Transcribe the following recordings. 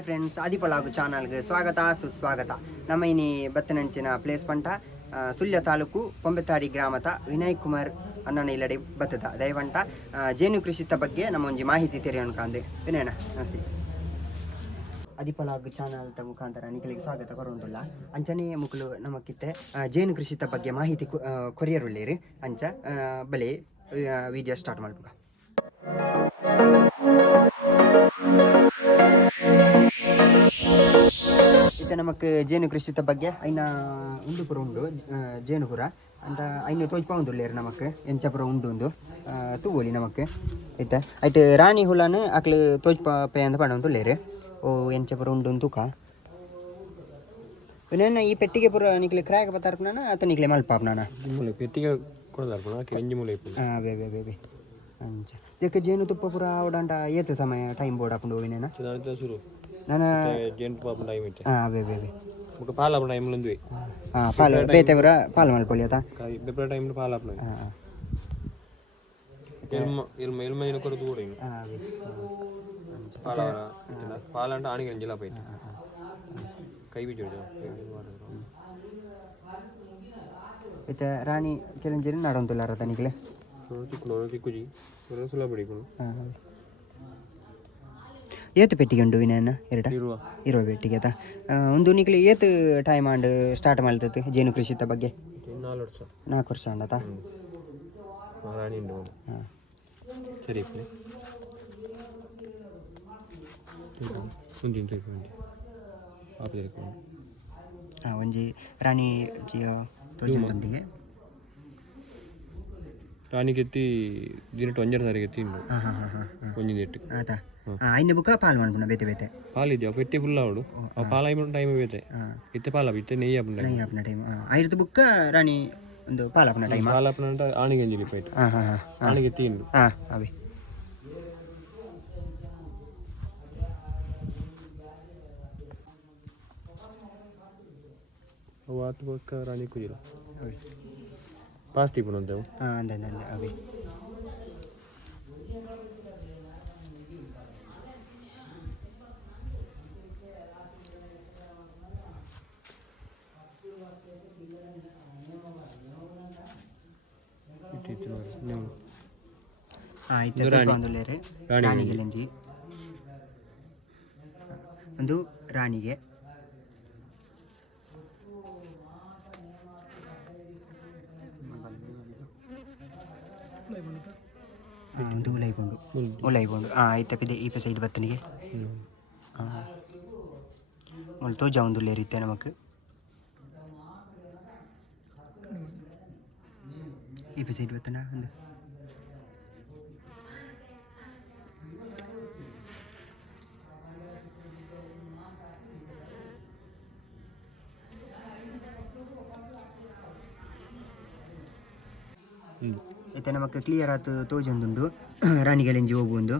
Hi friends, ಆದಿಪಲಾಗು ಚಾನಲ್ಗೆ ಸ್ವಾಗತ ಸುಸ್ವಾಗತ. ನಮ್ಮ ಇನಿ ಬತ್ತನಂಚಿನ ಪ್ಲೇಸ್ ಪಂಟ ಸುಳ್ಯ ತಾಲೂಕು ಪೊಂಬೆತಾಡಿ ಗ್ರಾಮದ ವಿನಯ್ ಕುಮಾರ್ ಅನ್ನೋನ ಇಲ್ಲಡೆ ಬತ್ತದ ದಯವಂಟ ಜೇನು ಕೃಷಿತ ಬಗ್ಗೆ ನಮ್ಮ ಒಂಜಿ ಮಾಹಿತಿ ತೆರೆಯೋಣ ಕಾಂದೆ ವಿನಯಣ್ಣ. ನಮಸ್ತೆ. ಆದಿಪಲಾಗು ಚಾನಲ್ ಮುಖಾಂತರ ನಿಖಲಿಗೆ ಸ್ವಾಗತ ಕೊರೊಂದುಲ್ಲ. ಅಂಚನೆ ಮುಕ್ಕಲು ನಮಕ್ಕಿತ್ತೆ ಜೇನು ಕೃಷಿತ ಬಗ್ಗೆ ಮಾಹಿತಿ ಕೊರಿಯರುಳ್ಳೇರಿ ಅಂಚ ಬಲೆ ವಿಡಿಯೋ ಸ್ಟಾರ್ಟ್ ಮಾಡ್ಬೇಕು. ಇತ್ತೆ ನಮಕ್ ಜೇನು ಕೃಷಿತ ಬಗ್ಗೆ ಐನ ಉಂಡು ಪುರ ಉಂಡು ಜೇನು ಪುರ ಅಂತ ಐನ ತೋಜ್ಪ ಉಂದುಲ್ಲೇರು ನಮಕ್ ಎಂಚ ಪುರ ಉಂಡು ಉಂದು ತೂಗೋಲಿ ನಮಕ್ ಐತೆ ಐಟ್ ರಾಣಿ ಹುಳನ್ ಅಕ್ಲು ತೋಜ್ಪ ಪೇ ಅಂತ ಪಂಡ ಉಂದುಲ್ಲೇರು ಓ ಎಂಚ ಪುರ ಉಂಡು ತೂಕ ಇನ್ನೇನು ಈ ಪೆಟ್ಟಿಗೆ ಪುರ ನಿಕ್ಲೆ ಕ್ರ್ಯಾಕ್ ಬತ್ತಾರ್ಪನ ಅತ್ತ ನಿಕ್ಲೆ ಮಲ್ಪಾಪ್ನ ಪೆಟ್ಟಿಗೆ ಬೇ ಬೇ ಬೇ ಅಂಚ ಇದಕ್ಕೆ ಜೇನು ತುಪ್ಪ ಪುರ ಅವಡಂಟ ಏತು ಸಮಯ ಟೈಮ್ ಬೋರ್ಡ್ ಹಾಕೊಂಡು ಹೋಗಿನೇನ ನಾನು ಬೇ ಬೇ ಬೇ ಪಾಲ ಟೈಮ್ ಪಾಲು ಬೇತೆ ಪುರ ಪಾಲು ಮಲ್ಪೊಲಿ ಆತ ಬೆಪ್ರ ಟೈಮ್ ಪಾಲ ಎಲ್ಮೈನ ಕೊರತು ಕೂಡ ಪಾಲ ಅಂತ ಆಣಿಗೆ ಅಂಜಿಲ್ಲ ಪೈಟ್ ಕೈ ಬಿಟ್ಟು ಇತ್ತೆ ರಾಣಿ ಕೆಲಂಜರಿ ನಡೊಂದುಲ್ಲಾರ ತನಿಕ್ಲೆ ತಿಕ್ಕುಜಿ ಸುಲ ಬಿಡಿಕೊಂಡು ಏತು ಪೆಟ್ಟಿಗೆ ಉಂಡು ವಿನಯನ ಇರುವ ಪೆಟ್ಟಿಗೆ ಆತ ಒಂದು ನಿಕ್ಲೆ ಏತು ಟೈಮ್ ಆಂಡ್ ಸ್ಟಾರ್ಟ್ ಮಾಡ್ತದೆ ಜೇನು ಕೃಷಿತ ಬಗ್ಗೆ 4 ವರ್ಷ ಅಂಡತ ಸರಿ ಒಂಜಿ ರಾಣಿ ಜಿಯೋ ತೋಜುಂದುಂಡಿಗೆ ರಾಣಿ ಕೆತ್ತಿ ದಿನ 2 ಸಾರಿ ಕೆತ್ತಿ ಒಂಜಿ ನೆಟ್ ಆತ ಐನ ಬುಕ್ಕ ಪಾಲ್ ಮಾಡ್ಪುನ ಬೇತೆ ಬೇತೆ ಪಾಲ್ ಇದೆಯಾ ಪೆಟ್ಟಿ ಫುಲ್ ಅವಡು ಪಾಲ ಟೈಮ್ ಬೇತೆ ಇತ್ತೆ ಪಾಲ ಇತ್ತೆ ನೆಯ್ಯಿ ಆಪನ ಟೈಮ್ ಐದು ಬುಕ್ಕ ರಾಣಿ ಒಂದು ಪಾಲಪನ ಟೈಮ್ ಪಾಲಪನ ಆಣಿಗೆ ಅಂಜಿಲಿ ಪೈಟ್ ಆಣಿಗೆ ತೀಂಡು ಅವೇ ವಾತ್ ಬಕ್ಕ ರಾಣಿ ಕುಜಿಲ ಪಾಸ್ತಿ ಪುನಂತವು ಅಂದೆ ಅವೇ ರಾಣಿಗೆ ಲೆಂಜಿ ಒಂದು ರಾಣಿಗೆ ಒಂದು ಉಲೈಕೊಂಡು ಐತೆ ಈ ಸೈಡ್ ಬತ್ತನಿಗೆ ಒಂದು ತೋಜ ಒಂದು ಲೇರಿತ್ತೆ ನಮಕ್ ಈ ಸೈಡ್ ಬತ್ತನ ಒಂದು అయితే ನಮಕ್ ಕ್ಲಿಯರ್ ಆತು ತೋಜೊಂದುಂಡು ರಾಣಿ ಗೆಲೆಂಜಿ ಹೋಗುವುದು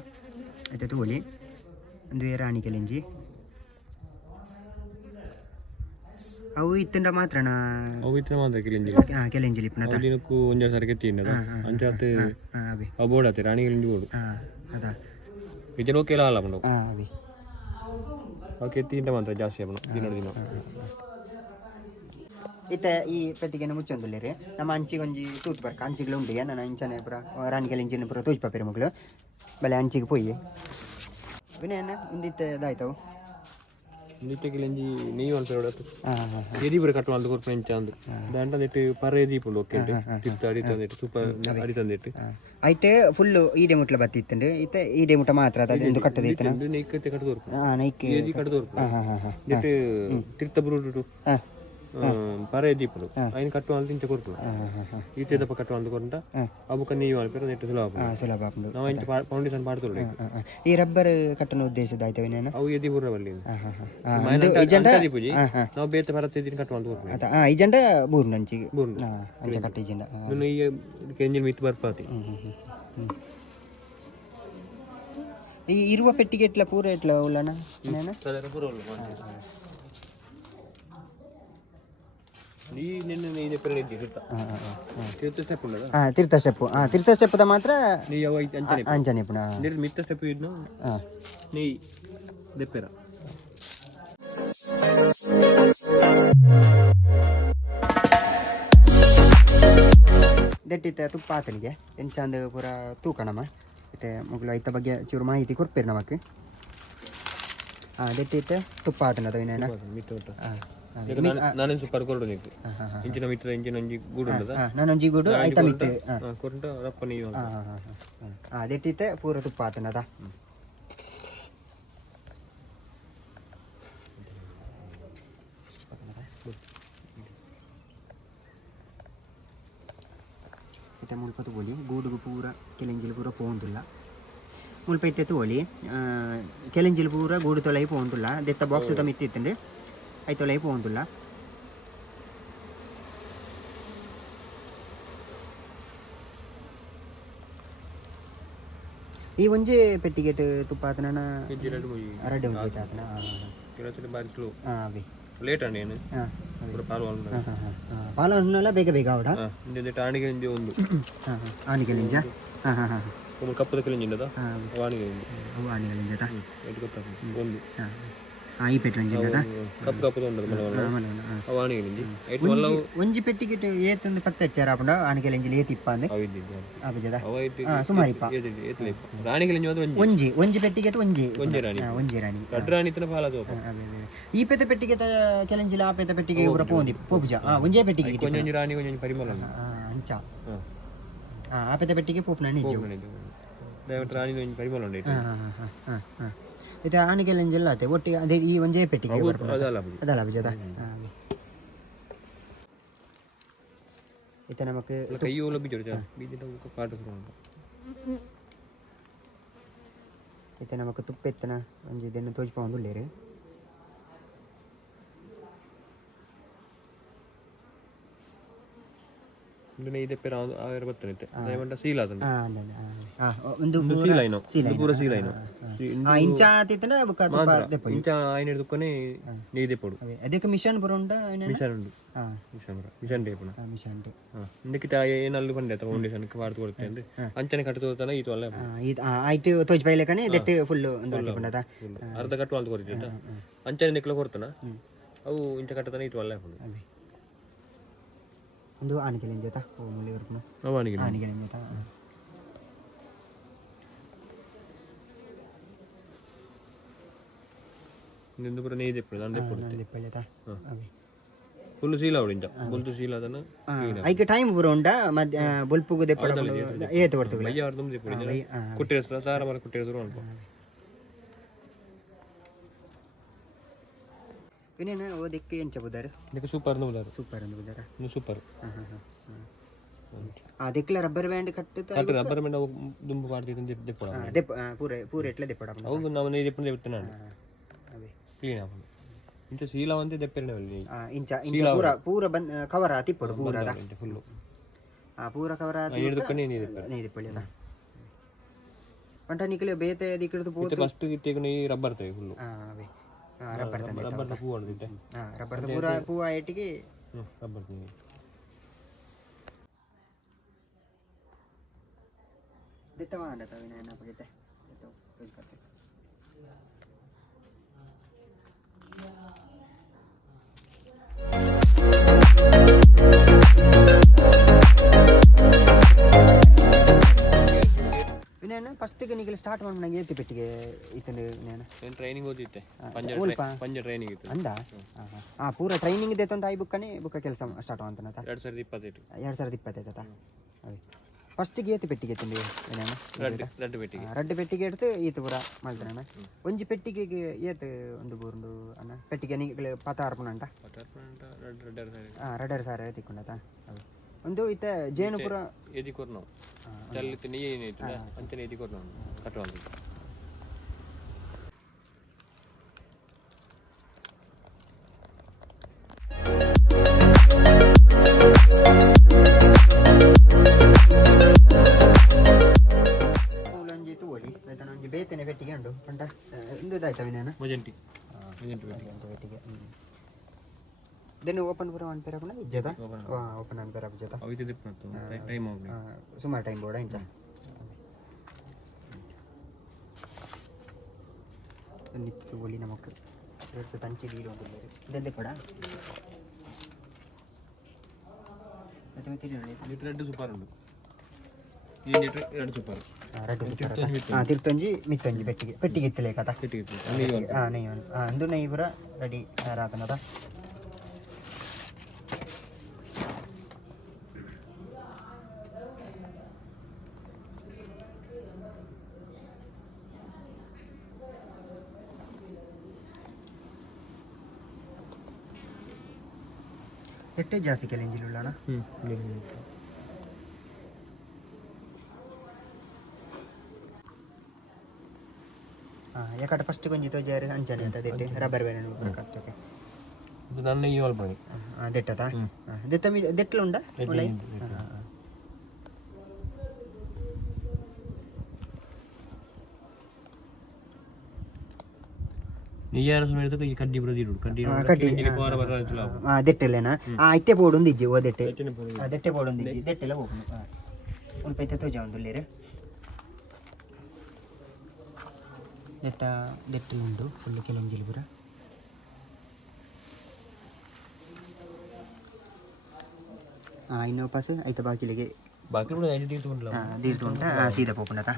అయితే ತೋಲಿ ಒಂದು ರಾಣಿ ಗೆಲೆಂಜಿ ಅವು ಇತ್ತಂಡ ಮಾತ್ರನಾ ಅವು ಇತ್ತ ಮಾತ್ರ ಗೆಲೆಂಜಿ ಗೆಲೆಂಜಿ ಲಿಪ್ನತ ದಿನಕ್ಕೂ ಒಂಜ ಸಾರಿ ಕೆತ್ತಿಂಡದ ಅಂಚಾತ್ ಆ ಬೋರ್ಡ್ ಆತೆ ರಾಣಿ ಗೆಲೆಂಜಿ ಬೋರ್ಡ್ ಅದಾ ಇತ್ತೆ ಲೋಕೆಲ ಅಲ್ಲ ಬಂದು ಅವಿ ಅವು ಕೆತ್ತಿಂಡ ಮಾತ್ರ ಜಾಸ್ತಿ ಆಪನ ದಿನ ಇತ್ತೆ ಈ ಪೆಟ್ಟಿಗೆನ ಮುಚ್ಚೊಂದುಲ್ಲೇರಿ ನಮ್ಮ ಅಂಚಿಗೆ ಒಂಜಿ ತೂತು ಬರ್ಕ ಅಂಚಿಗಳು ಉಂಡಿಗೆ ನಾನು ಇಂಚನೆ ಪುರ ರಾಣಿಗೆಲ್ಲ ಇಂಚಿನ ಪುರ ತೋಜ್ ಪಾಪೇರಿ ಮಗಳು ಬಲೆ ಅಂಚಿಗೆ ಪೋಯಿ ವಿನಯನ ಮುಂದಿತ್ತೆ ಇದಾಯ್ತವು ನಿತ್ಯಗಿಲೆಂಜಿ ನೀವು ಅಂತ ಎದಿ ಬರ ಕಟ್ಟು ಅಂತ ಕೊರ್ಪ ಇಂಚ ಅಂದು ದಂಡ ನೆಟ್ಟು ಪರ ದೀಪುಂಡು ಓಕೆ ತಿರ್ತ ಅಡಿ ತಂದಿಟ್ಟು ಸೂಪರ್ ಅಡಿ ತಂದಿಟ್ಟು ಐತೆ ಫುಲ್ಲು ಈಡೆ ಮುಟ್ಲ ಬತ್ತಿತ್ತಂಡು ಇತ್ತೆ ಈಡೆ ಮುಟ್ಟ ಮಾತ್ರ ಅದು ಎಂದು ಕಟ್ಟದ ಇತ್ತನ ನೈಕತೆ ಕಟ್ಟು ತೋರ್ಪು ನೈಕೆ ಎದಿ ಕಟ್ಟು ತೋರ್ಪು ನೆಟ್ಟು ತಿರ್ತ ಬರುಡು ಪರ ದೀಪುಡು ಐನ್ ಕಟ್ಟು ಅಂತ ಇಂಚ ಕೊರ್ಪು ಈತೆ ದಪ್ಪ ಕಟ್ಟು ಅಂತ ಕೊರಂಟ ಅಬುಕ ನೀವು ಅಲ್ಪರ ನೆಟ್ಟು ಸುಲಭ ನಾವು ಇಂಚ ಫೌಂಡೇಶನ್ ಮಾಡ್ತೋಡು ಈ ರಬ್ಬರ್ ಕಟ್ಟನ ಉದ್ದೇಶದ ಆಯ್ತವೆ ನಾನು ಅವು ಎದಿ ಬುರ್ರ ಬಲ್ಲಿ ನಾವು ಬೇತೆ ಬರತ್ತೆ ದಿನ ಕಟ್ಟು ಅಂತ ಕೊರ್ಪು ಐಜೆಂಡ ಬೂರ್ನ ಅಂಚಿಗೆ ಅಂಚ ಕಟ್ಟ ಐಜೆಂಡ ಈಗ ಎಂಜಿನ್ ಮಿತ್ ಬರ್ಪಾತಿ ಈ ಇರುವ ಪೆಟ್ಟಿಗೆ ಎಟ್ಲ ಪೂರ ಎಟ್ಲ ಉಲ್ಲನ ಪೂರ ತೀರ್ಥ ಸ್ಟೆಪ್ ಮಾತ್ರ ಅಂಚನೆ ಮಿತ್ತ ಸ್ಟೆಪ್ ನೀ ದೆಪ್ಪೆರ ದೆಟ್ಟಿತ್ತೆ ತುಪ್ಪ ಆತನಿಗೆ ಎಂಚಂದ ಪೂರ ತೂಕಣಮ್ಮ ಮತ್ತೆ ಮುಗ್ಲು ಐತ ಬಗ್ಗೆ ಚೂರು ಮಾಹಿತಿ ಕೊಡ್ಪೇರು ನಮಕ್ ದೆಟ್ಟಿತ್ತೆ ತುಪ್ಪ ಆತನದ ವಿನಯನ ನಾನೇನು ಸೂಪರ್ ಕೊರಡು ನೀಕು ಇಂಚಿನ ಮಿತ್ರ ಇಂಚಿನ ಒಂಜಿ ಗೂಡು ಉಂಟದ ನಾನೊಂಜಿ ಗೂಡು ಐತ ಮಿತ್ತೆ ಕೊರಂಟ ರಪ್ಪ ನೀವು ದೆಟ್ಟಿತ್ತೆ ಪೂರ ತುಪ್ಪ ಆತನದ ಇತ್ತೆ ಮುಲ್ಪ ತಗೊಳ್ಳಿ ಗೂಡುಗು ಪೂರ ಕೆಲಂಜಿಲು ಪೂರ ಪೋಂದುಲ್ಲ ಮುಲ್ಪ ಇತ್ತೆ ತಗೊಳ್ಳಿ ಕೆಲಂಜಿಲು ಪೂರ ಗೂಡು ತೊಲೈ ಪೋಂದುಲ್ಲ ದೆತ್ತ ಬಾಕ್ಸ್ ತಮ್ಮ ಇತ್ತಿತ್ತಂಡೆ ಐ ತೊಲೈ ಪೋಂದುಲ್ಲ ಈ ಒಂಜಿ ಪೆಟ್ಟಿಗೆಟ್ ತುಪ್ಪ ಆತನ ಅರಡೆ ಒಂಜಿ ಆತನ ಅವಿ ಲೇಟ್ ಅಂడి నేను ಪಾಲು ಹಣ್ಣೆಲ್ಲ ಬೇಗ ಬೇಗ ಅವಡ ಆಣಿಗೆ ಒಂದು ಆಣಿಗೆ ಲಿಂಜ ಕಪ್ಪದ ಕೆಲಿಂಜ ಉಂಟದ ಆಣಿಗೆ ಆಣಿಗೆ ಒಂದು ಈ ಪೆಟ್ಟಿಗೆ ಕಪ್ಪು ಕಪ್ಪದ ಉಂಟದ ಆಣಿಗೆ ಒಂಜಿ ಪೆಟ್ಟಿಗೆ ಏತಂದು ಪಕ್ಕ ಹಚ್ಚಾರ ಆಪುಂಡ ಆಣಿಗೆ ಲಿಂಜಿ ಏತ್ ಇಪ್ಪ ಅಂದೆ ಅಬಜದ ಸುಮಾರು ಇಪ್ಪ ರಾಣಿಗೆ ಲಿಂಜ ಒಂಜಿ ಒಂಜಿ ಪೆಟ್ಟಿಗೆ ಒಂಜಿ ರಾಣಿ ಒಂಜಿ ರಾಣಿ ರಡ್ಡು ರಾಣಿ ತನ ಪಾಲ ಈ ಪೆತ್ತ ಪೆಟ್ಟಿಗೆ ಕೆಲಂಜಿಲ ಆ ಪೆತ್ತ ಪೆಟ್ಟಿಗೆ ಪೂರ ಪೋಂದಿ ಪೋಪುಜ ಒಂಜೇ ಪೆಟ್ಟಿಗೆ ಕೊಂಜಿ ರಾಣಿ ಕೊಂಜಿ ಪರಿಮಳ ಅಂಚ ಆ ಪೆತ್ತ ಪೆಟ್ಟಿಗೆ ಪೋಪುನ ನಿಜ ದಯವಿಟ್ಟು ರಾಣಿ ಕೊಂಜಿ ಪರಿಮಳ ಉಂಟು ಇದು ಆಣಿಗೆ ಲೆಂಜೆಲ್ಲ ಆತೆ ಒಟ್ಟಿಗೆ ಅದೇ ಈ ಒಂಜೇ ಪೆಟ್ಟಿಗೆ ಅದಲ್ಲ ಬಿಜದ ಇತ್ತ ನಮಕ್ ಕೈಯೋಲ ಬಿಜೋಡ ಬೀದಿಟ ಪಾಟ ಇತ್ತ ನಮಕ್ ತುಪ್ಪ ಎತ್ತನ ಒಂಜಿ ಇದನ್ನು ತೋಜ್ಪೊಂದುಲ್ಲೇರಿ ಇದು ಪೇರ ಆಯರ ಬತ್ತನೆ ದಯವಂತ ಸೀಲ್ ಆತನೆ ಒಂದು ಸೀಲ್ ಐನೋ ಪೂರ ಸೀಲ್ ಐನೋ ಇಂಚ ಆತಿತನ ಬಕ ತುಪ್ಪ ದೆಪ್ಪಡಿ ಇಂಚ ಆಯ್ನ ದುಕ್ಕನೆ ನೀ ದೆಪ್ಪಡು ಅದಕ್ಕೆ ಮಿಷನ್ ಬರೋಂಡ ಮಿಷನ್ ಉಂಡು ಮಿಷನ್ ಟೇಪುನ ಮಿಷನ್ ಟೇ ಇಂದಕಿತ ಏನಲ್ಲು ಬಂದೆ ತ ಫೌಂಡೇಶನ್ ಗೆ ವಾರ್ತು ಕೊಡುತ್ತೆ ಅಂದ್ರೆ ಅಂಚನೆ ಕಟ್ಟು ತೋತನ ಈತು ಅಲ್ಲ ಆಯ್ತು ತೋಜ್ ಬೈಲೆಕನೆ ದೆಟ್ಟು ಫುಲ್ ಒಂದು ಆತಿ ಬಂದದ ಅರ್ಧ ಕಟ್ಟು ಅಂತ ಕೊರಿತ ಅಂಚನೆ ನಿಕ್ಲ ಕೊರ್ತನ ಅವು ಇಂಚ ಕಟ್ಟತನ ಈತು ಅಲ್ಲ ಒಂದು ಆಣಿಗೆ ಲೆಂಜತ ಓ ಮುಲಿ ವರ್ಕನ ಆಣಿಗೆ ಲೆಂಜತ ನಿಂದು ಪುರ ನೇದೆ ಪುರ ನಂದೆ ಪುರ ದೆಪ್ಪಳೆತ ಅವಿ ಫುಲ್ ಸೀಲ್ ಅವಳಿಂದ ಬೊಲ್ತು ಸೀಲ್ ಅದನ ಐಕೆ ಟೈಮ್ ಪುರ ಉಂಡ ಮಧ್ಯ ಬೊಲ್ಪುಗು ದೆಪ್ಪಡ ಏತ ಬರ್ತುಗ ಬಯ್ಯ ಅರ್ಧ ಮುಂದೆ ಪುರ ಕುಟ್ಟಿರ ಸಾರ ಮರ ಕುಟ್ಟಿರ ಅನ್ಕೋ ಇನ್ನೇನು ಓ ದೆಕ್ಕೆ ಎಂಚ ಬುದಾರ ದೆಕ್ಕೆ ಸೂಪರ್ ನ ಬುದಾರ ಸೂಪರ್ ಅನ್ನು ಬುದಾರ ಸೂಪರ್ ದೆಕ್ಲ ರಬ್ಬರ್ ಬ್ಯಾಂಡ್ ಕಟ್ಟುತ್ತ ಕಟ್ಟು ರಬ್ಬರ್ ಬ್ಯಾಂಡ್ ದುಂಬು ಮಾಡ್ತಿದ್ದೆ ದೆಪ್ಪಡ ಪೂರ ಪೂರ ಎಟ್ಲ ದೆಪ್ಪಡ ಅವು ನಾವು ನೇ ದೆಪ್ಪಡ ದೆಪ್ಪನ ಅವೆ ಕ್ಲೀನ್ ಆಪನು ಇಂಚ ಸೀಲ ಒಂದೇ ದೆಪ್ಪೆರನೆ ಅಲ್ಲಿ ಇಂಚ ಇಂಚ ಪೂರ ಪೂರ ಬಂದ್ ಕವರ್ ತಿಪ್ಪಡು ಪೂರ ಅದ ಫುಲ್ ಪೂರ ಕವರ್ ಆತಿ ದೆಪ್ಪನೆ ನೀ ದೆಪ್ಪಳಿದ ಪಂಟ ನಿಕಲೆ ಬೇತೆ ದಿಕ್ಕಡದು ಪೋತು ಫಸ್ಟ್ ಗಿಟ್ಟೆಗೆ ರಬ್ಬರ್ ತೈ ಫುಲ್ ಅವೆ ರಬ್ಬರ್ ತಂದೆ ರಬ್ಬರ್ ಪೂ ಹೊಡೆದಿದ್ದೆ ರಬ್ಬರ್ ಪೂರ ಪೂ ಆಯ್ಟಿಗೆ ರಬ್ಬರ್ ದೆತ್ತ ಮಾಡತ ವಿನಯನ ಪಗೆತೆ ದೆತ್ತ ವಿನಯನ ಫಸ್ಟ್ ಗೆ ನಿಗಲ ಸ್ಟಾರ್ಟ್ ಮಾಡಿ ನನಗೆ ಏತಿ ಪೆಟ್ಟಿಗೆ ಇತ್ತಂದೆ ವಿನಯನ ಏನು ಟ್ರೈನಿಂಗ್ ಓದಿತ್ತೆ ಪಂಜ ಟ್ರೈನಿಂಗ್ ಇತ್ತು ಅಂದ ಪೂರ ಟ್ರೈನಿಂಗ್ ಇದೆ ಅಂತ ಐ ಬುಕ್ಕನೆ ಬುಕ್ಕ ಕೆಲಸ ಸ್ಟಾರ್ಟ್ ಅಂತನತ 2025 ಅದೇ ಫಸ್ಟ್ ಗೆ ಏತಿ ಪೆಟ್ಟಿಗೆ ತಿಂದೆ ವಿನಯನ ರಡ್ಡು ಪೆಟ್ಟಿಗೆ ಎಡ್ತು ಈತ ಪೂರ ಮಾಡ್ತಾನ ಒಂಜಿ ಪೆಟ್ಟಿಗೆಗೆ ಏತ್ ಒಂದು ಬೋರ್ಂಡು ಅನ್ನ ಪೆಟ್ಟಿಗೆ ನಿಗಲ ಪತ ಅರ್ಪಣ ಅಂತ ರಡ್ಡರ ಸಾರ ತಿಕ್ಕೊಂಡತ ಒಂದು ಈತ ಜೇನುಪುರ ಎದಿ ಕೊರ್ನೋ ಚಲ್ಲಿತ ನೀ ಏನಿತ್ತು ಅಂಚನೆ ಎದಿ ಕೊರ್ನೋ ಕಟ್ಟುವಂತ ಮೂಲಂಜಿ ತೂವಳಿ ಆಯ್ತಾ ನಂಜಿ ಬೇತನೆ ಪೆಟ್ಟಿಗೆ ಉಂಡು ಪಂಡ ಇಂದುದಾಯ್ತಾ ವಿನಯನ ಮಜೆಂಟಿ ಪೆಟ್ಟಿಗೆ ದೆನ್ನು ಓಪನ್ ಪುರ ಒನ್ ಪೇರ ಇಜ್ಜದ ಓಪನ್ ಒನ್ ಪೇರ ಇಜ್ಜದ ಅವಿತೆ ದಿಪ್ಪತ್ತು ಟೈಮ್ ಹೋಗ್ಲಿ ಸುಮಾರು ಟೈಮ್ ಬೋಡ ಇಂಚ ನಿತ್ತು ಒಲಿ ನಮಕ್ ತಂಚಿ ನೀರು ಇದೆಂದೇ ಕೂಡ ರೆಡ್ ಸೂಪರ್ ಉಂಟು ರೆಡ್ ಸೂಪರ್ ತಿರ್ತೊಂಜಿ ಮಿತ್ತೊಂಜಿ ಪೆಟ್ಟಿಗೆ ಇತ್ತಲೇ ಕಥ ನೆಯ್ಯಿ ಅಂದು ನೆಯ್ಯಿ ಪೂರ ರೆಡಿ ರಾತನದ ಎಟ್ಟೆ ಜಾಸ್ತಿ ಕೆಲಂಜಿಲುಳ್ಳಣ ಯಾಕಟ ಫಸ್ಟ್ ಕೊಂಜಿ ತೋಜಾರು ಅಂಚನೆ ಅಂತ ದೆಟ್ಟೆ ರಬ್ಬರ್ ಬ್ಯಾಂಡ್ ಬರಕತ್ತಕ್ಕೆ ನನ್ನ ಈ ಅಲ್ಬನಿ ದೆಟ್ಟತಾ ದೆತ್ತಮಿ ದೆಟ್ಟಲು ಉಂಡ ಒಳ್ಳೆ ನೀಯಾರ ಸಮಯದ ಈ ಕಡ್ಡಿ ಬರದಿರು ಕಡ್ಡಿ ಪೋರ ಬರಲ್ಲ ದೆಟ್ಟೆಲೆನಾ ಇಟ್ಟೆ ಬೋರ್ಡ್ ಒಂದಿಜ್ಜಿ ಓ ದೆಟ್ಟೆ ದೆಟ್ಟೆ ಬೋರ್ಡ್ ಒಂದಿಜ್ಜಿ ದೆಟ್ಟೆಲ್ಲ ಹೋಗ್ನು ಒಂದು ಪೈತೆ ತೋಜ ಒಂದುಲ್ಲೇರೆ ದೆಟ್ಟ ದೆಟ್ಟಲುಂಡು ಫುಲ್ ಕೆಲಂಜಿಲು ಪೂರ ಇನ್ನು ಪಾಸ್ ಆಯ್ತಾ ಬಾಕಿಲಿಗೆ ಬಾಕಿ ಕೂಡ ದೀರ್ತು ಉಂಟ ಸೀದಾ ಪೋಪುಂಡತಾ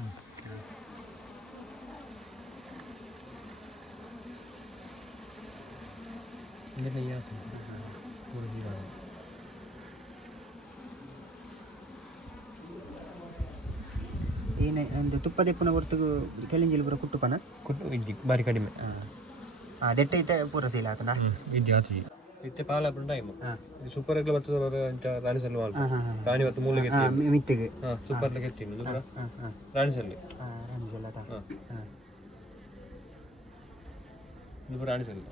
ಏನ ಒಂದು ತುಪ್ಪ ದೆಪ್ಪುನ ಹೊರತು ಕೆಲಂಜಿಲು ಪೂರ ಕುಟ್ಟುಪನ ಬಾರಿ ಕಡಿಮೆ ದೆಟ್ಟೆ ಇತ್ತೆ ಪೂರ ಸೇಲ್ ಆತನ ಇತ್ತೆ ಪಾಲ ಟೈಮ್ ಸೂಪರ್ ಆಗ್ಲ ಬರ್ತದ ಅಂತ ರಾಣಿಸಲ್ಲಿ ರಾಣಿ ಮತ್ತು ಮೂಲಿಗೆ ಮಿತ್ತಿಗೆ ಸೂಪರ್ ಗೆತ್ತಿ ರಾಣಿಸಲ್ಲಿ ರಾಣಿಸಲ್ಲಿ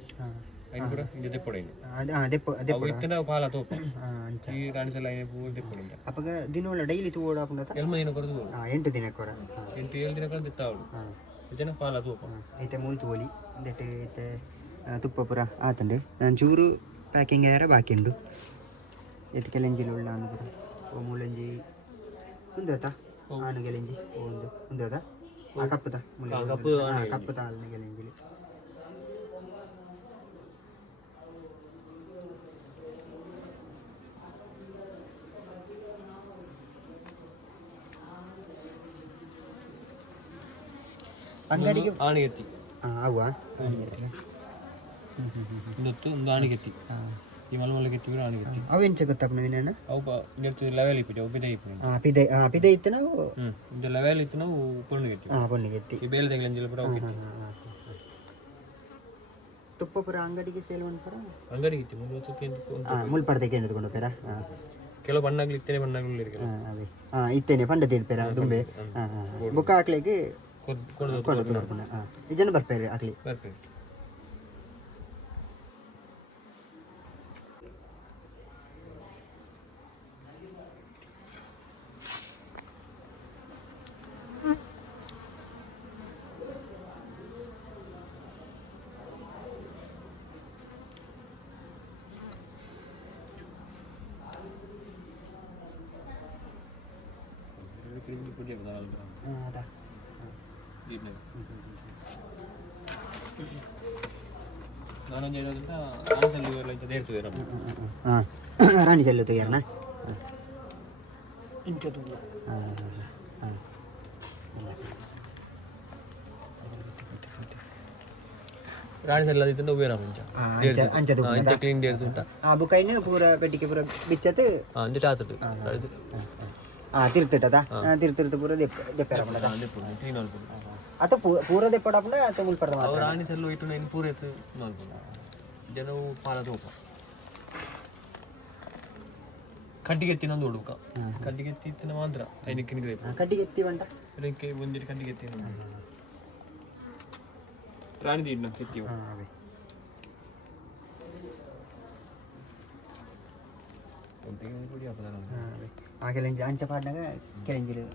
ಐನೂರ ಇಂಜ ದೆಪ್ಪೊಡೈನು ಇತ್ತನ ಪಾಲ ತೋಪ ಈ ರಾಣಿಸಲ್ಲ ಐನೆ ಪೂರ ದೆಪ್ಪೊಡೈನು ಅಪ್ಪಗ ದಿನವಲ್ಲ ಡೈಲಿ ತೂಡ ಆಪುಂಡತ ಎಲ್ಮ ದಿನ ಕೊರದು 8 ದಿನ ಕೊರ 7 ದಿನ ಕೊರ ದೆತ್ತಾವಡು ಇದನ್ನ ಪಾಲ ತೋಪ ಐತೆ ಮೂಲ್ತು ಓಲಿ ದೆಟ್ಟೆ ಐತೆ ತುಪ್ಪ ಪೂರ ಆತಂಡೆ ನಾನು ಚೂರು ಪ್ಯಾಕಿಂಗ್ ಯಾರ ಬಾಕಿ ಉಂಡು ಎತ್ತು ಕೆಲಂಜಿಲು ಉಳ್ಳ ಅಂದು ಪೂರ ಓ ಮೂಲಂಜಿ ಉಂದೋತಾ ಆನು ಗೆಲೆಂಜಿ ಒಂದು ಉಂದೋತಾ ಕಪ್ಪುತ ಕಪ್ಪುತ ಆಲ್ನ ಗೆಲೆಂಜಿಲಿ ಅಂಗಡಿಗೆ ಆಣಿಗೆತ್ತಿ ಅವ ಒಂದು ಆಣಿಗೆತ್ತಿ ಈ ಮಲ್ಮಲ್ಲಿಗೆತ್ತಿ ಕೂಡ ಆಣಿಗೆತ್ತಿ ಅವೇನು ಸಿಗುತ್ತಪ್ಪ ನೀವೇನ ಅವು ನೆಡ್ತು ಲೆವೆಲ್ ಇಪ್ಪಿದೆ ಅವು ಪಿದೆ ಪಿದೆ ಇತ್ತು ನಾವು ಇದು ಲೆವೆಲ್ ಇತ್ತು ನಾವು ಪೊಣ್ಣಿಗೆತ್ತಿ ಪೊಣ್ಣಿಗೆತ್ತಿ ಈ ಬೇಲೆ ತೆಗಲಂಜಿಲ್ಲ ಪುರ ತುಪ್ಪ ಪುರ ಅಂಗಡಿಗೆ ಸೇಲ್ ಮಾಡ್ತಾರ ಅಂಗಡಿಗೆ ಇತ್ತು ಮುಲ್ವತ್ತಕ್ಕೆ ಮುಲ್ಪಡ್ದಕ್ಕೆ ಎಣಿದುಕೊಂಡು ಪೇರ ಕೆಲವು ಬಣ್ಣಗಳು ಇತ್ತೇನೆ ಬಣ್ಣಗಳು ಅದೇ ಇತ್ತೇನೆ ಪಂಡ ತಿಳ್ಪೇರ ದುಂಬೆ ಬುಕ್ಕ ಹಾಕ್ಲಿಕ್ಕೆ ಜನ ಬರ್ಪೇರಿ ಆಗ್ಲಿ ರಾಣಿ ಚೆಲ್ಲು ತೆಗಿಯಾರಣ ರಾಣಿ ಸೆಲ್ಲ ಇತ್ತು ಉವೇರ ಅಂಚ ಕ್ಲೀನ್ ದೇರ್ಸುಂಟ ಬುಕೈನ ಪೂರ ಬೆಟ್ಟಿಗೆ ಪೂರ ಬಿಚ್ಚತ್ ಅಂಚ ಚಾತುಟ್ಟು ತಿರ್ತಿಟ್ಟದ ತಿರ್ತಿರ್ತು ಪೂರ ದೆಪ್ಪೆರ ಅತ ಪೂರ ದೆಪ್ಪಡಪುಂಡ ಅತ ಮುಲ್ಪರ್ದ ಅವ ರಾಣಿ ಸೆಲ್ಲು ಇಟ್ಟು ನೈನ್ ಪೂರ ಎತ್ತು ನೋಡ್ಬೋದು ಜನವು ಪಾಲ ತೋಪ ಕಡ್ಡಿಗೆತ್ತಿ ನಂದು ಹುಡುಕ ಕಡ್ಡಿಗೆತ್ತಿ ಇತ್ತಿನ ಮಾತ್ರ ಐನಕ್ಕಿನ ಕಡ್ಡಿಗೆತ್ತಿ ಬಂಟ ಅದಕ್ಕೆ ಒಂದಿಟ್ಟು ಕಡ್ಡಿಗೆತ್ತಿ ರಾಣಿ ದೀಡ್ ನಾವು ಕೆತ್ತೀವಿ ಆಗೆಲ್ಲ ಅಂಚ ಪಾಡ್ನಾಗ ಕೆರೆಂಜಿಲು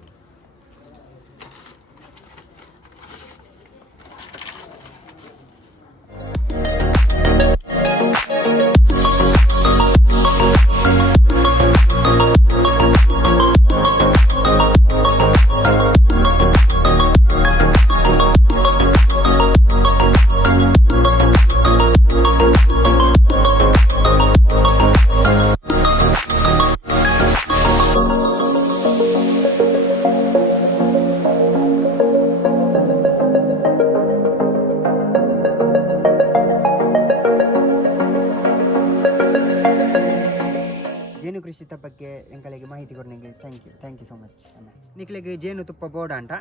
ಬಗ್ಗೆ ಎಂಕಲಿಗೆ ಮಾಹಿತಿ ಕೊಡ್ನಿಗೆ ಥ್ಯಾಂಕ್ ಯು ಸೊ ಮಚ್ ಅಣ್ಣ. ನಿಕ್ಲಿಗೆ ಜೇನುತುಪ್ಪ ಬೋರ್ಡ್ ಅಂಟ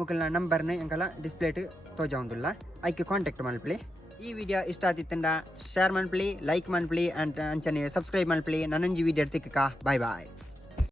ಮುಕ್ಕಲ್ನ ನಂಬರ್ನ ಎಂಕಲ ಡಿಸ್ಪ್ಲೇಟ್ ತೋಜ ಒಂದುಲ್ಲ ಐಕೆ ಕಾಂಟ್ಯಾಕ್ಟ್ ಮಲ್ಪಲಿ. ಈ ವಿಡಿಯೋ ಇಷ್ಟ ಆತಿತ್ತಂಡ ಶೇರ್ ಮನ್ಪಲಿ, ಲೈಕ್ ಮನ್ಪಲಿ ಅಂಡ್ ಅಂಚನೆ ಸಬ್ಸ್ಕ್ರೈಬ್ ಮನ್ಪಲಿ. ನನ್ನಂಜಿ ವಿಡಿಯೋ ತಿಕ್ಕ ಬಾಯ್ ಬಾಯ್.